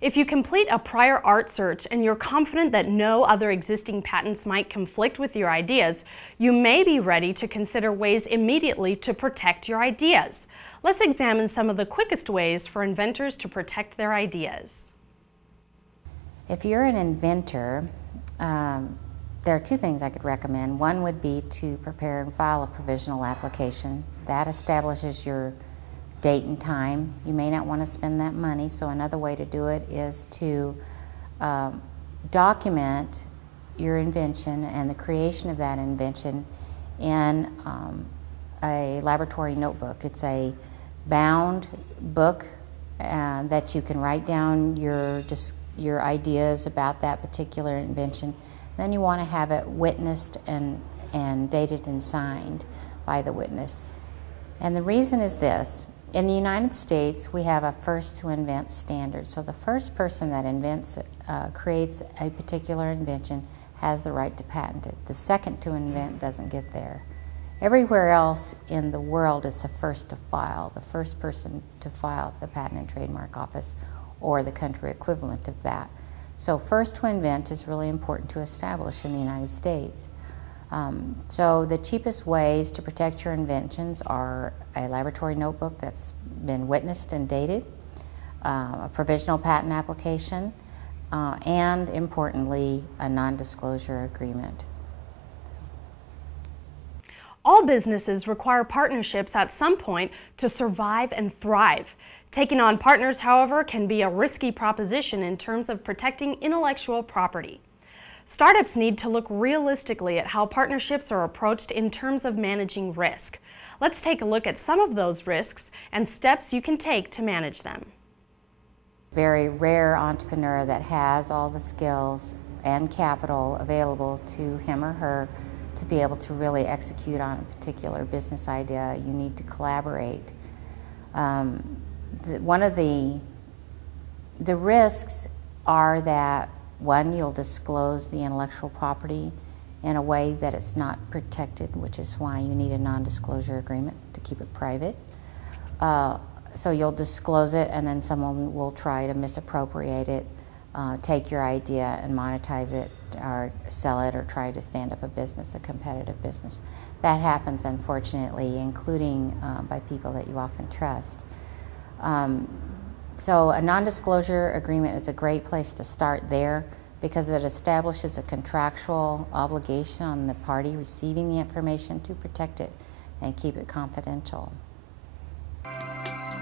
If you complete a prior art search and you're confident that no other existing patents might conflict with your ideas, you may be ready to consider ways immediately to protect your ideas. Let's examine some of the quickest ways for inventors to protect their ideas. If you're an inventor, there are two things I could recommend. One would be to prepare and file a provisional application. That establishes your date and time. You may not want to spend that money, so another way to do it is to document your invention and the creation of that invention in a laboratory notebook. It's a bound book that you can write down your ideas about that particular invention. Then you want to have it witnessed and dated and signed by the witness. And the reason is this. In the United States, we have a first to invent standard. So the first person that creates a particular invention has the right to patent it. The second to invent doesn't get there. Everywhere else in the world, it's the first to file, the first person to file at the Patent and Trademark Office or the country equivalent of that. So first to invent is really important to establish in the United States. So the cheapest ways to protect your inventions are a laboratory notebook that's been witnessed and dated, a provisional patent application, and importantly, a non-disclosure agreement. All businesses require partnerships at some point to survive and thrive. Taking on partners, however, can be a risky proposition in terms of protecting intellectual property. Startups need to look realistically at how partnerships are approached in terms of managing risk. Let's take a look at some of those risks and steps you can take to manage them. Very rare entrepreneur that has all the skills and capital available to him or her to be able to really execute on a particular business idea. You need to collaborate. One of the risks are that, one, you'll disclose the intellectual property in a way that it's not protected, which is why you need a non-disclosure agreement to keep it private. So you'll disclose it and then someone will try to misappropriate it, take your idea and monetize it or sell it or try to stand up a business, a competitive business. That happens, unfortunately, including by people that you often trust. So a non-disclosure agreement is a great place to start there because it establishes a contractual obligation on the party receiving the information to protect it and keep it confidential.